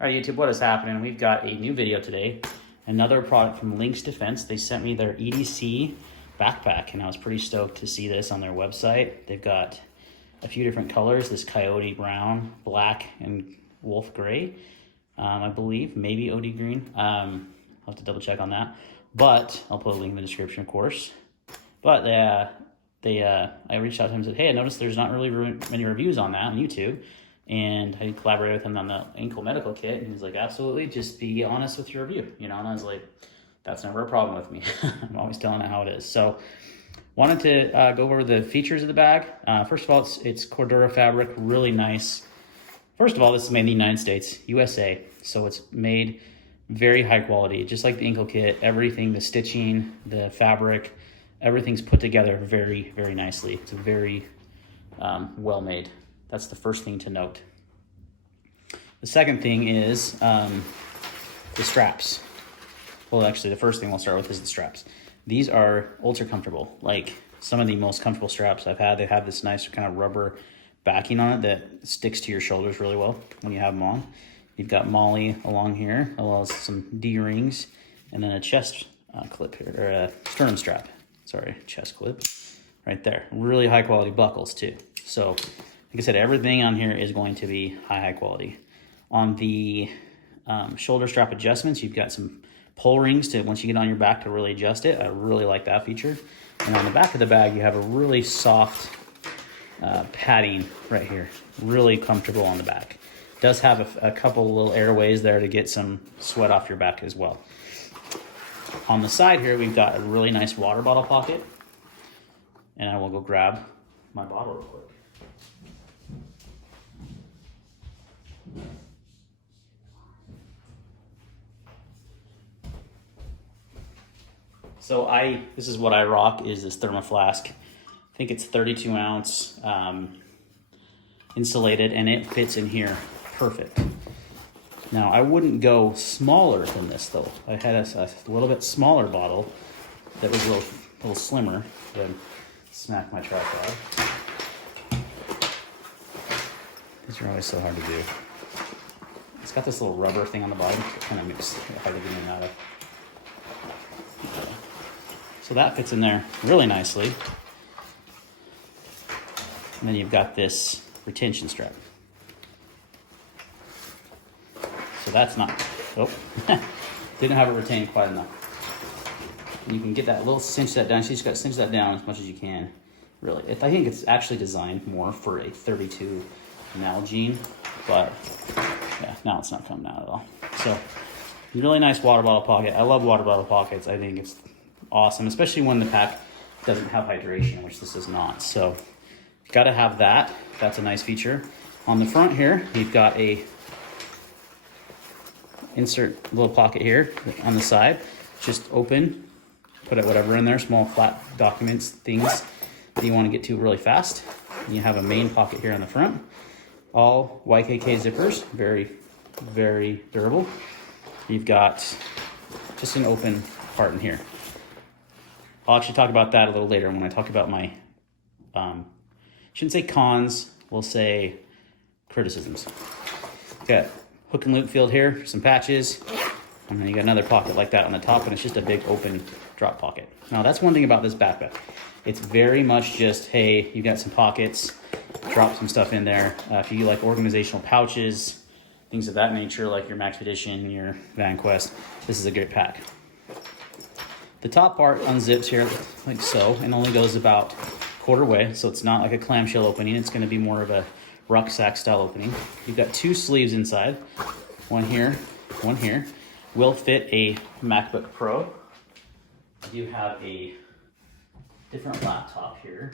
All right, YouTube, what is happening? We've got a new video today. Another product from Lynx Defense. They sent me their EDC backpack, and I was pretty stoked to see this on their website. They've got a few different colors, this coyote brown, black, and wolf gray, I believe, maybe OD green. I'll have to double check on that, but I'll put a link in the description, of course. But I reached out to him and said, hey, I noticed there's not really many reviews on that on YouTube. And I collaborated with him on the ankle medical kit, and he was like, absolutely, just be honest with your review, you know? And I was like, that's never a problem with me. I'm always telling it how it is. So wanted to go over the features of the bag. First of all, it's Cordura fabric, really nice. First of all, this is made in the United States, USA. So it's made very high quality, just like the ankle kit, everything, the stitching, the fabric, everything's put together very, very nicely. It's very well made. That's the first thing to note. The second thing is the straps. Well, actually, the first thing we'll start with is the straps. These are ultra comfortable. Like some of the most comfortable straps I've had. They have this nice kind of rubber backing on it that sticks to your shoulders really well when you have them on. You've got Molly along here, as well as some D-rings, and then a chest clip here, or a sternum strap. Sorry, chest clip right there. Really high quality buckles too. So, like I said, everything on here is going to be high quality. On the shoulder strap adjustments, you've got some pull rings to, once you get on your back, to really adjust it. I really like that feature. And on the back of the bag, you have a really soft padding right here. Really comfortable on the back. It does have a couple little airways there to get some sweat off your back as well. On the side here, we've got a really nice water bottle pocket. And I will go grab my bottle real quick. So this is what I rock, is this thermo flask. I think it's 32 ounce insulated, and it fits in here perfect. Now I wouldn't go smaller than this though. I had a little bit smaller bottle that was a little slimmer. Then smack my tripod. These are always so hard to do. It's got this little rubber thing on the bottom. It kind of makes it hard to get in and out of. So that fits in there really nicely. And then you've got this retention strap. So that's not, didn't have it retained quite enough. And you can get that little, cinch that down. So you just got to cinch that down as much as you can, really. I think it's actually designed more for a 32 Nalgene, but yeah, now it's not coming out at all. So really nice water bottle pocket. I love water bottle pockets. I think it's awesome, especially when the pack doesn't have hydration, which this is not. So you've got to have that. That's a nice feature. On the front here, you've got a insert little pocket here on the side. Just open, put whatever in there, small flat documents, things that you want to get to really fast. And you have a main pocket here on the front. All YKK zippers, very, very durable. You've got just an open part in here. I'll actually talk about that a little later when I talk about my, shouldn't say cons, we'll say criticisms. Got hook and loop field here, some patches, and then you got another pocket like that on the top, and it's just a big open drop pocket. Now that's one thing about this backpack. It's very much just, hey, you got some pockets, drop some stuff in there. If you like organizational pouches, things of that nature, like your Max Edition, your VanQuest, this is a great pack. The top part unzips here like so, and only goes about quarter way, so it's not like a clamshell opening. It's going to be more of a rucksack style opening. You've got two sleeves inside, one here, one here. Will fit a MacBook Pro. You have a different laptop here.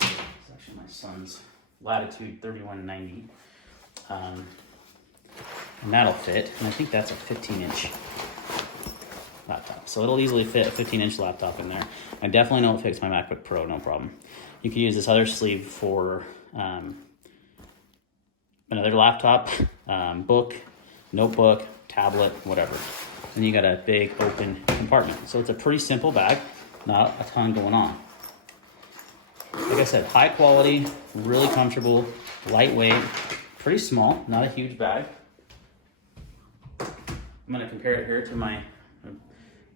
It's actually my son's Latitude 3190. And that'll fit, and I think that's a 15-inch laptop. So it'll easily fit a 15-inch laptop in there. I definitely know it fits my MacBook Pro, no problem. You can use this other sleeve for another laptop, book, notebook, tablet, whatever. And you got a big open compartment. So it's a pretty simple bag, not a ton going on. Like I said, high quality, really comfortable, lightweight, pretty small, not a huge bag. I'm gonna compare it here to my,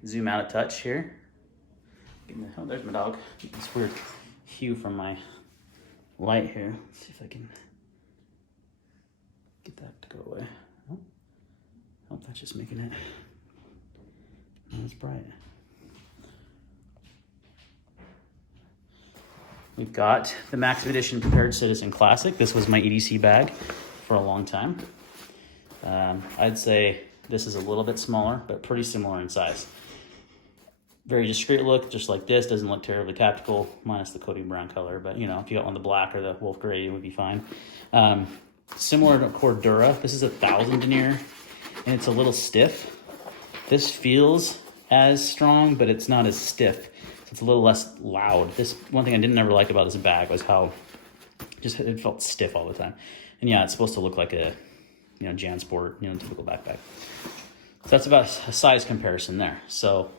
zoom out a touch here. Oh, there's my dog. This weird hue from my light here. Let's see if I can get that to go away. Oh, that's just making it not as bright. We've got the Max Edition Prepared Citizen Classic. This was my EDC bag for a long time. I'd say this is a little bit smaller, but pretty similar in size. Very discreet look, just like this. Doesn't look terribly tactical, minus the Cody Brown color. But you know, if you got one the black or the Wolf Gray, it would be fine. Similar to Cordura, this is 1,000 denier, and it's a little stiff. This feels as strong, but it's not as stiff. So it's a little less loud. This one thing I didn't ever like about this bag was how just it felt stiff all the time. And yeah, it's supposed to look like a, you know, JanSport, you know, typical backpack. So that's about a size comparison there. So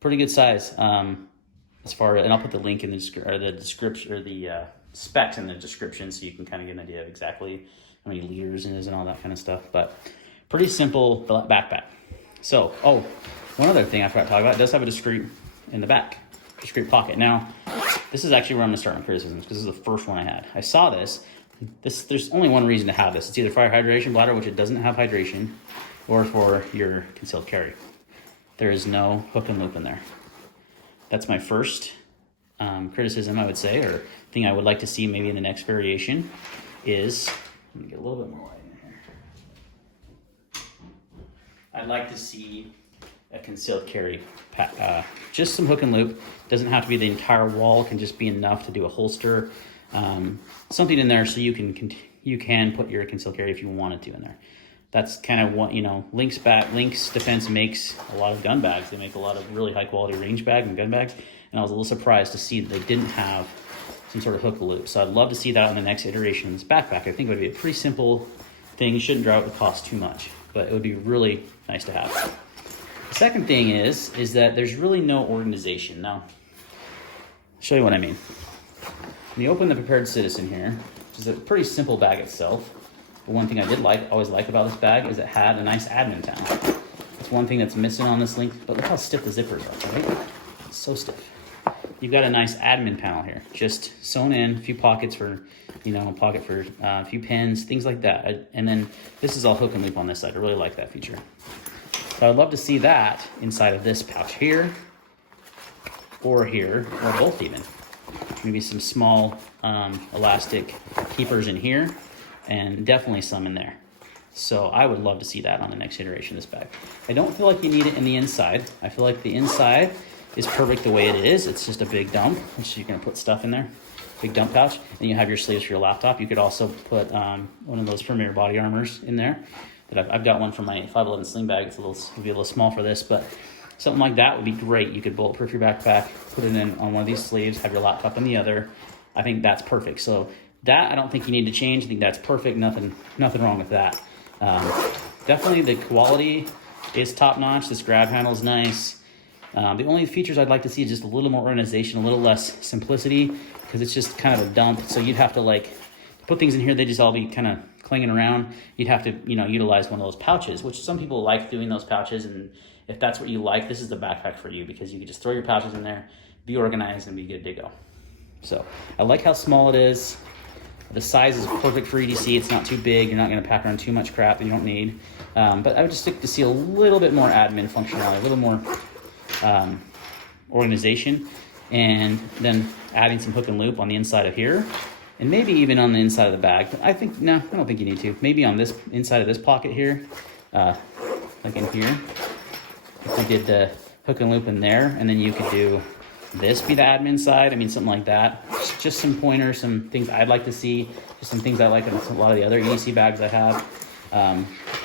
pretty good size. As far as, and I'll put the link in the description, or the specs in the description, so you can kind of get an idea of exactly how many liters it is and all that kind of stuff. But pretty simple backpack. So, oh, one other thing I forgot to talk about, it does have a discreet in the back, discreet pocket. Now, this is actually where I'm gonna start my criticisms, because this is the first one I had. I saw this. There's only one reason to have this. It's either for your hydration bladder, which it doesn't have hydration, or for your concealed carry. There is no hook and loop in there. That's my first criticism, I would say, or thing I would like to see maybe in the next variation is, let me get a little bit more light in here. I'd like to see a concealed carry, just some hook and loop. Doesn't have to be the entire wall, can just be enough to do a holster. Something in there so you can put your concealed carry if you wanted to in there. That's kind of what, you know, Lynx Defense makes a lot of gun bags. They make a lot of really high quality range bag and gun bags. And I was a little surprised to see that they didn't have some sort of hook loop. So I'd love to see that in the next iteration of this backpack. I think it would be a pretty simple thing. You shouldn't drive up the cost too much, but it would be really nice to have. The second thing is that there's really no organization. Now, I'll show you what I mean. When you open the Prepared Citizen here, which is a pretty simple bag itself, but one thing I did always like about this bag is it had a nice admin panel. That's one thing that's missing on this Lynx, but look how stiff the zippers are, right? It's so stiff. You've got a nice admin panel here, just sewn in, a few pockets for, you know, a pocket for a few pins, things like that. And then this is all hook and loop on this side. I really like that feature. So I'd love to see that inside of this pouch here, or both even. Maybe some small elastic keepers in here, and definitely some in there. So I would love to see that on the next iteration of this bag. I don't feel like you need it in the inside. I feel like the inside is perfect the way it is. It's just a big dump, which you're gonna put stuff in there. Big dump pouch, and you have your sleeves for your laptop. You could also put one of those Premier body armors in there. That I've got one for my 511 sling bag. It'll be a little small for this, but something like that would be great. You could bulletproof your backpack, put it in on one of these sleeves, have your laptop in the other. I think that's perfect. So that I don't think you need to change. I think that's perfect. Nothing wrong with that. Definitely the quality is top notch. This grab handle is nice. The only features I'd like to see is just a little more organization, a little less simplicity, because it's just kind of a dump. So you'd have to like put things in here. They just all be kind of clinging around. You'd have to, you know, utilize one of those pouches, which some people like doing those pouches. And if that's what you like, this is the backpack for you, because you can just throw your pouches in there, be organized, and be good to go. So I like how small it is. The size is perfect for EDC. It's not too big. You're not going to pack around too much crap that you don't need. But I would just like to see a little bit more admin functionality, a little more organization, and then adding some hook and loop on the inside of here, and maybe even on the inside of the bag. But I don't think you need to. Maybe on this inside of this pocket here, like in here, if we did the hook and loop in there, and then you could do this be the admin side. I mean, something like that. Just some pointers, some things I'd like to see, just some things I like in a lot of the other EDC bags I have.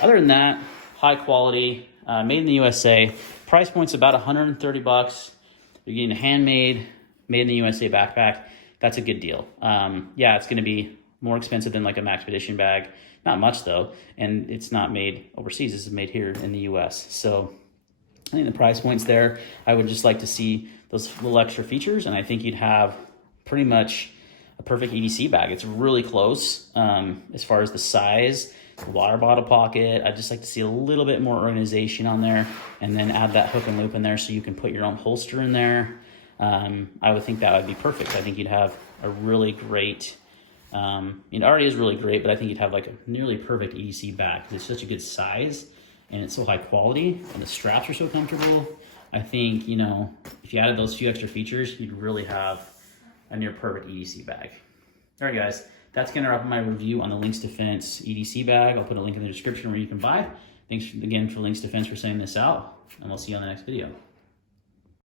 Other than that, high quality, made in the USA. Price point's about $130. You're getting a handmade, made in the USA backpack. That's a good deal. Yeah, it's going to be more expensive than like a Max Edition bag. Not much though, and it's not made overseas. This is made here in the US. So I think the price point's there. I would just like to see those little extra features, and I think you'd have pretty much a perfect EDC bag. It's really close as far as the size, a water bottle pocket. I'd just like to see a little bit more organization on there, and then add that hook and loop in there so you can put your own holster in there. I would think that would be perfect. I think you'd have a really great, it already is really great, but I think you'd have like a nearly perfect EDC bag because it's such a good size and it's so high quality and the straps are so comfortable. I think, you know, if you added those few extra features, you'd really have a near perfect EDC bag. All right, guys, that's gonna wrap up my review on the Lynx Defense EDC bag. I'll put a link in the description where you can buy. Thanks again for Lynx Defense for sending this out, and we'll see you on the next video.